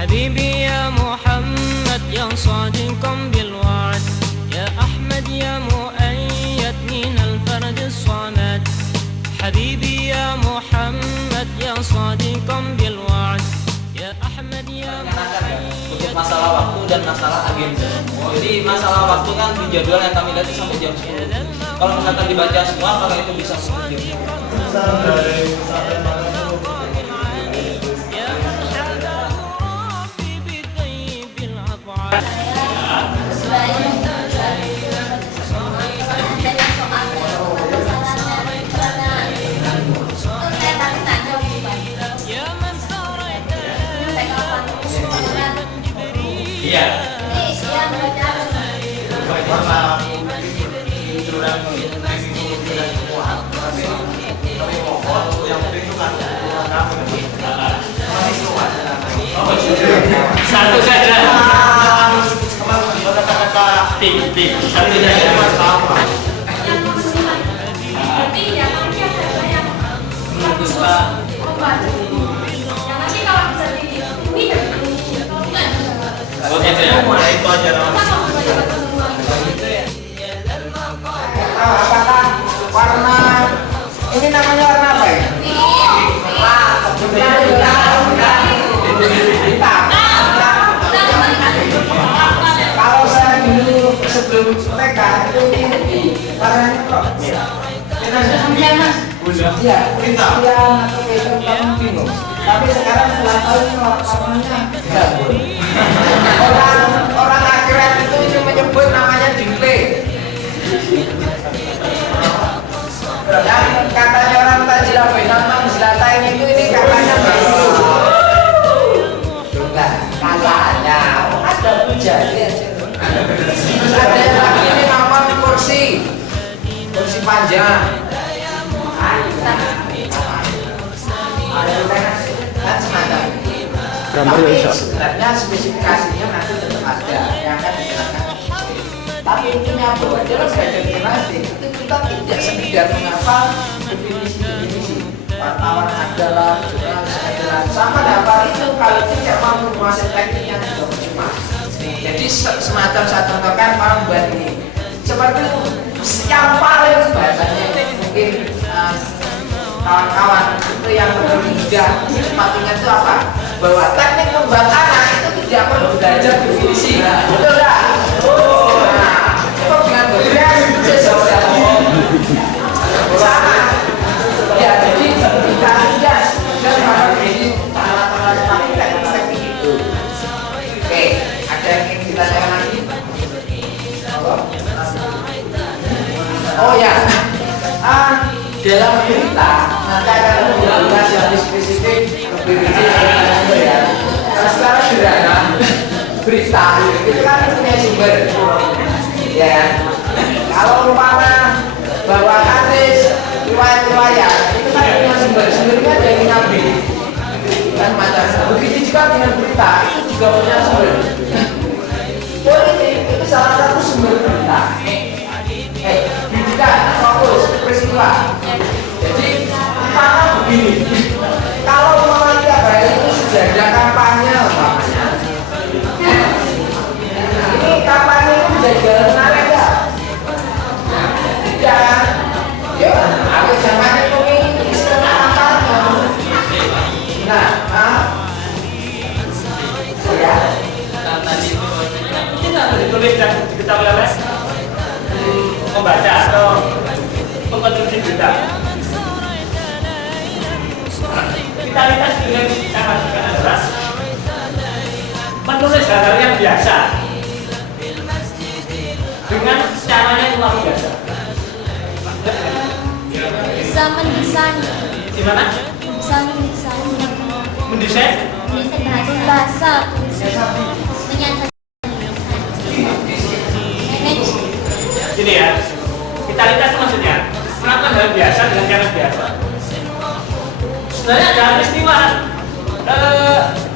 حبيبي يا محمد يا صادقا بالوعد يا أحمد يا مؤيد من الفرد الصمد حبيبي يا محمد يا صادقا بالوعد يا أحمد يا untuk masalah waktu dan masalah agenda. Jadi masalah waktu kan di jadwal yang kami lihat sampai jam 10. Kalau misalkan dibaca semua, maka itu bisa menjadi iya. Satu saja. Tik. Satu saja. Oke, saya mulai itu aja. Apakah warna ini namanya warna apa ya? Hitam. Kalau saya dulu sebelum TK itu ini warnanya kok? Iya, hitam atau hitam kamu bingung. Tapi sekarang setelah tahu ini warnanya gabur. Orang akhirat itu menyebut namanya dimple. Dan katanya orang tajila benaman zlatain itu ini katanya begitu. Enggak, katanya ada bujanya. Ada yang lagi ini nama kursi panjang. Kan semacam tapi sebenarnya spesifikasinya nanti tetap ada yang akan digunakan. Tapi intinya bahwa dalam belajar jurnalistik itu kita tidak sekedar menghafal definisi wartawan adalah jurnalis adalah sama dapat itu kalau tidak mampu menguasai teknik yang juga percuma. Jadi semacam saya contohkan Pak Mbak ini seperti yang paling bahasanya mungkin kawan-kawan itu yang lebih mudah cepat ingat itu apa? Bahwa teknik membuat anak itu tidak perlu belajar definisi, betul nggak? Nah, cukup dengan bergerak sesudah sama. Ya, jadi kita lihat dan harus ini alat-alat teknik itu. Oke, ada yang ingin ditanyakan lagi? Oh ya. Dalam berita nanti akan menjelaskan yang lebih spesifik lebih rinci ya. Secara sederhana berita itu kan punya sumber ya. Kalau umpama bahwa hadis riwayat itu kan punya sumbernya dari Nabi kan macam begitu juga dengan berita itu juga punya sumber. Politik itu salah satu sumber berita. Pendidikan fokus peristiwa. Jadi umpama begini, kalau umpama tiap hari itu sudah ada kampanye umpamanya, ini kampanye itu menjadi jalan menarik ya? Tidak. Ya, aku zamannya pemilu istilah kampanye. Nah, ya. Tadi itu mungkin ada ditulis dan diketahui oleh membaca atau mengkonsumsi berita. Vitalitas dengan sangat adalah menulis hal-hal yang biasa dengan caranya yang luar biasa. Bisa mendesain. Gimana? Bisa mendesain. Mendesain? Mendesain bahasa. Gini ya, vitalitas itu maksudnya melakukan hal biasa dengan cara biasa. Sebenarnya ada peristiwa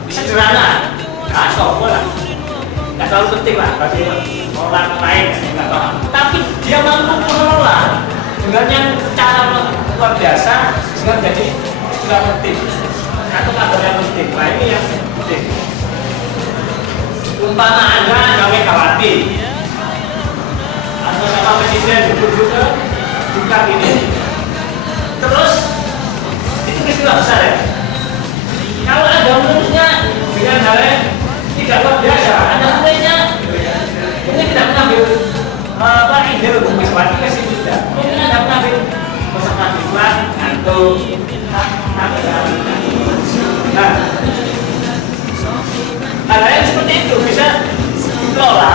sederhana, nah sopo lah, nggak terlalu penting lah bagi orang lain, nggak tahu. Tapi dia mampu mengelola dengan yang cara luar biasa sehingga jadi tidak penting atau kabar yang penting. Nah ini yang penting. umpama Anda gawe khawatir atau sama presiden duduk ke buka ini, terus itu peristiwa besar ya. Kalau Anda menulisnya dengan hal yang tidak luar biasa, Anda mulainya ini tidak mengambil ide untuk sesuatu ke situ tidak. Mungkin Anda mengambil peserta dibuat atau hal yang seperti itu bisa dikelola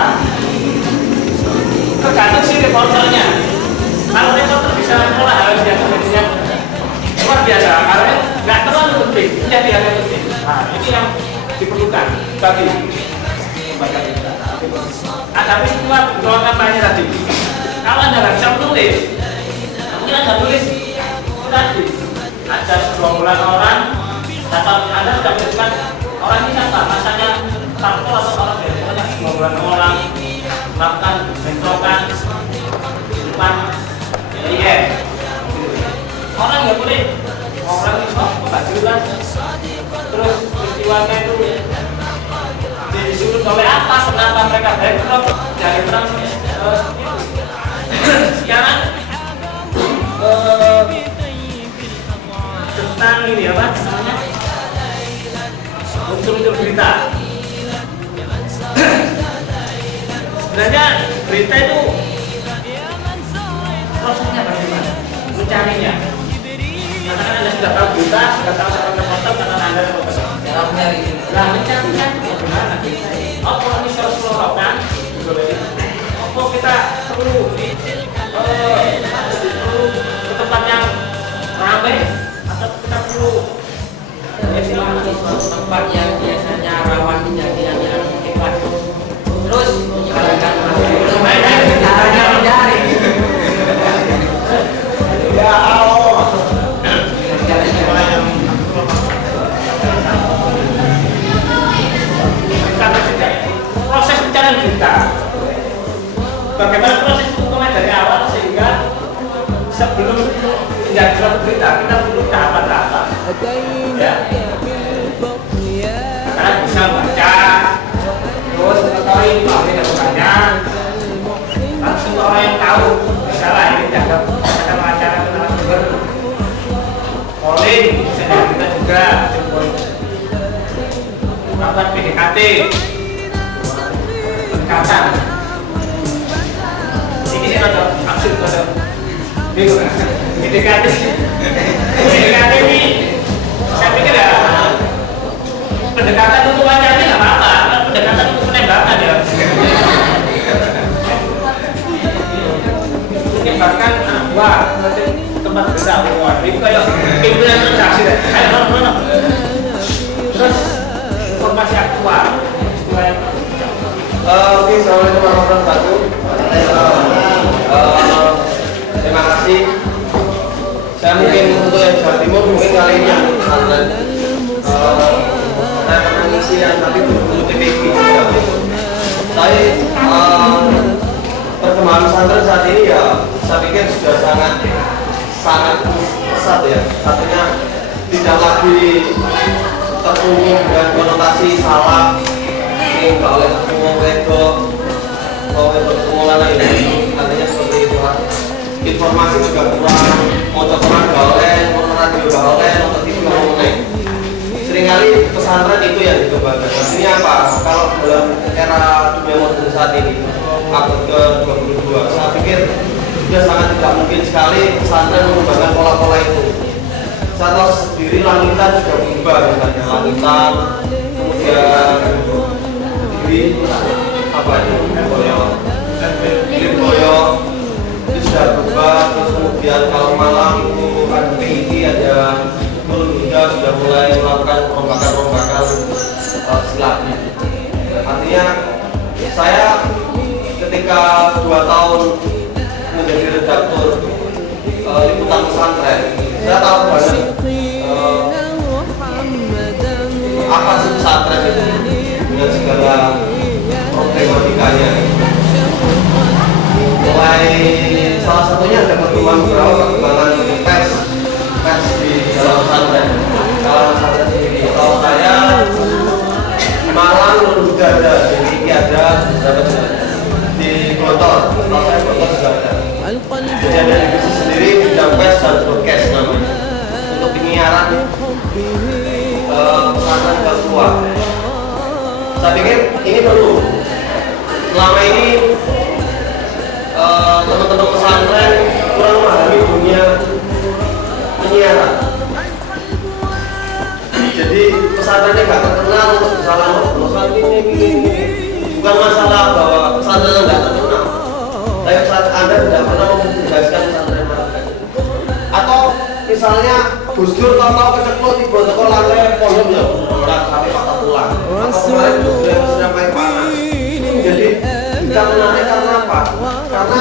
tergantung si reporternya. Kalau reporter bisa mengelola hal yang luar biasa, karena nggak terlalu penting, menjadi hal yang penting. Nah, ini yang diperlukan bagi lembaga kita. Tapi semua soal kampanye tadi, kalau Anda nggak bisa menulis, mungkin Anda tulis tadi ada segerombolan orang, atau Anda sudah menentukan orang ini siapa, masanya parpol atau orang biasa, pokoknya segerombolan orang melakukan bentrokan di depan IM. Orang nggak boleh, orang itu nggak jelas. Terus peristiwanya itu disuruh oleh apa, kenapa mereka bankrupt dari perang sekarang tentang ini apa namanya unsur-unsur berita. Sebenarnya berita itu prosesnya bagaimana mencarinya. Karena Anda sudah tahu berita, sudah tahu siapa reporter, karena Anda reporter. Nah, mencarinya bagaimana? Apa ini seluruh kan? Apa kita perlu ke tempat yang ramai atau kita perlu tempat yang biasanya rawan kejadian yang hebat. Terus menyebarkan hanya mencari. Ya Allah. Proses pencarian berita. Bagaimana proses hukumnya dari awal sehingga sebelum menjadi suatu berita kita perlu tahapan-tahapan. Ya. Karena bisa baca, terus mengetahui bahwa ada banyak. Langsung orang yang tahu, misalnya ini jaga wawancara kenalan sumber, polling, misalnya kita juga melakukan PDKT, pendekatan. Ini saya ada maksud pada bingung. PDKT ini saya pikir ya pendekatan untuk wajarnya nggak apa-apa, pendekatan untuk penembakan ya. Bahkan buat tempat besar itu kayak pimpinan transaksi deh. Ayo, terus informasi aktual. Oke, assalamualaikum warahmatullahi wabarakatuh. Terima kasih. Saya mungkin untuk yang Jawa Timur mungkin kali ini yang pesantren. Saya pernah ngisi yang tadi dulu TPG di Jawa Timur. Saya perkembangan pesantren saat ini ya saya pikir sudah sangat pesat ya. Artinya tidak lagi terhubung dengan konotasi salah ini nggak oleh ketemu wedok mau ketemu lain artinya seperti itu lah. Informasi juga kurang, mau cokoran nggak oleh, mau radio nggak oleh, mau TV nggak boleh. Seringkali pesantren itu yang dikembangkan. Artinya apa? Kalau dalam era dunia modern saat ini abad ke-22 saya pikir sudah sangat tidak mungkin sekali pesantren mengembangkan pola-pola itu. Saya tahu sendiri langitan sudah berubah, misalnya langitan, kemudian diri apa itu boyo itu sudah berubah. Terus kemudian kalau malam itu ada PIT, ada hingga sudah mulai melakukan rombakan-rombakan silat. Artinya saya ketika 2 tahun menjadi redaktur liputan pesantren, saya tahu banget apa sih pesantren itu dengan segala problematikanya. Mulai salah satunya ada perkembangan pers di dalam pesantren. Kalau pesantren sendiri, kalau saya Malang sudah ada, jadi motor saya motor juga ada. Jadi ada divisi sendiri bidang pers dan broadcast namanya untuk penyiaran pesanan ke luar. Saya pikir ini perlu. Selama ini teman-teman pesantren kurang memahami dunia penyiaran. Jadi pesantrennya nggak terkenal untuk misalnya perusahaan ini. Bukan masalah bahwa pesantren nggak terkenal, tapi saat Anda tidak pernah mempublikasikan pesantren mana. Atau misalnya Gus Dur tahu kecekluk di protokol lantai pondoknya orang sampai patah tulang. Atau kemarin Gus Dur yang sampai panas. Jadi tidak menarik karena apa? Karena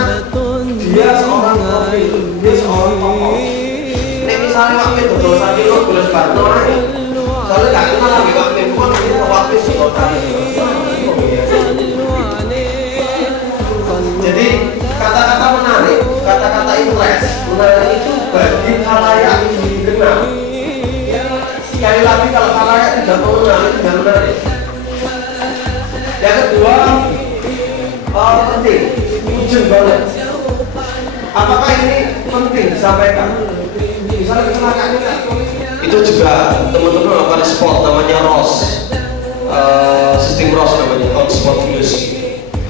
dia seorang profil, dia seorang tokoh. Ini misalnya waktu itu betul saja lo boleh bantu lagi. Soalnya nggak kenal lagi waktu itu kan ini waktu itu jadi kata-kata menarik, kata-kata impress, menarik itu bagi khalayak dikenal. Sekali lagi kalau khalayak tidak mengenal itu tidak menarik. Yang kedua, penting, ujung banget. Apakah ini penting disampaikan? Misalnya kecelakaan itu juga teman-teman melakukan spot namanya ROS, sistem ROS namanya, on spot news.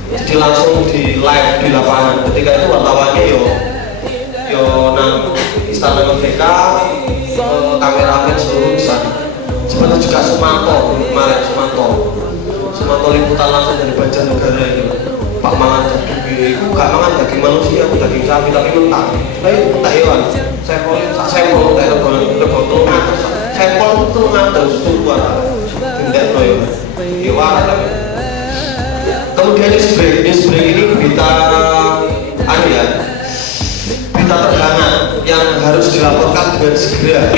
Jadi langsung di live di lapangan. Ketika itu wartawannya yo nang Istana Merdeka, kameramen seluruh di sana. Seperti juga Sumanto kemarin, Sumanto liputan langsung dari Banjarnegara itu. Pak mangan daging, gak mangan daging manusia, aku daging sapi tapi mentah. Tapi mentah hewan. Sampel dari rebotol ngatus. Sampel itu ngatus tuan. Tidak toyo. Hewan. Kemudian newsbreak ini berita berita terhangat yang harus dilaporkan dengan segera,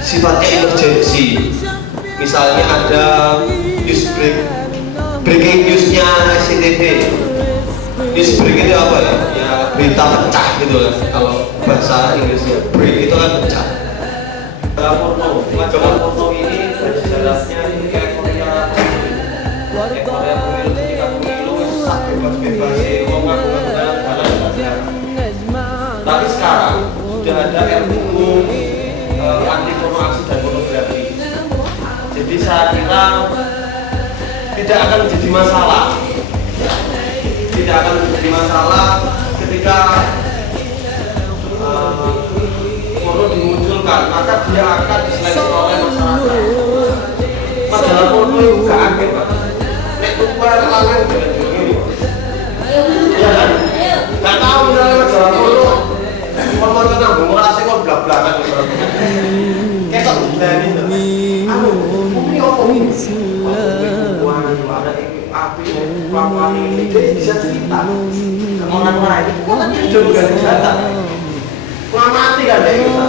sifatnya emergency. Misalnya ada breaking newsnya SCTV. Newsbreak itu apa ya? Ya berita pecah gitu lah. Kalau bahasa Inggrisnya break itu kan pecah. Dalam foto ini berjalannya ini kayak Korea tapi sekarang sudah ada RUU anti pornografi dan pornografi. Jadi saya kira tidak akan menjadi masalah ketika porno dimunculkan, maka dia akan diseleksi oleh masyarakat. Masalah porno itu gak aktif, Pak. Nek tumpah lanang begini. Iya kan? Gak tahu misalnya masalah porno. Porno tenang, ngurasi kok belak-belakan. Kayak tak berani tuh. Ini apa ini? Ada api, lawan ini bisa cerita. Orang lain, kok kan juga data. Ngamati kan deh kita.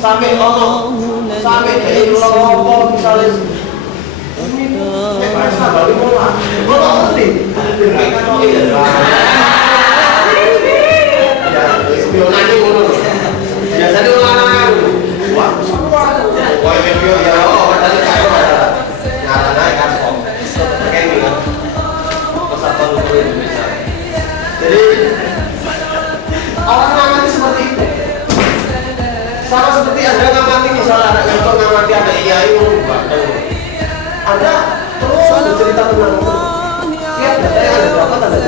Sampai dari lorong misalnya. Bahasa balik mola. Mola penting. Ya, spionanya mola. Biasanya ulangan. Wah, semua. Wah, video ya. Oh, tadi kayak ada. Nah, kan kok. Kayak gitu. Persatuan Republik Indonesia. Jadi orang ngamati seperti itu. Sama seperti Anda ngamati misalnya anak ngantor ngamati anak IAI Anda terus bercerita tentang itu. Lihat data yang ada berapa tanda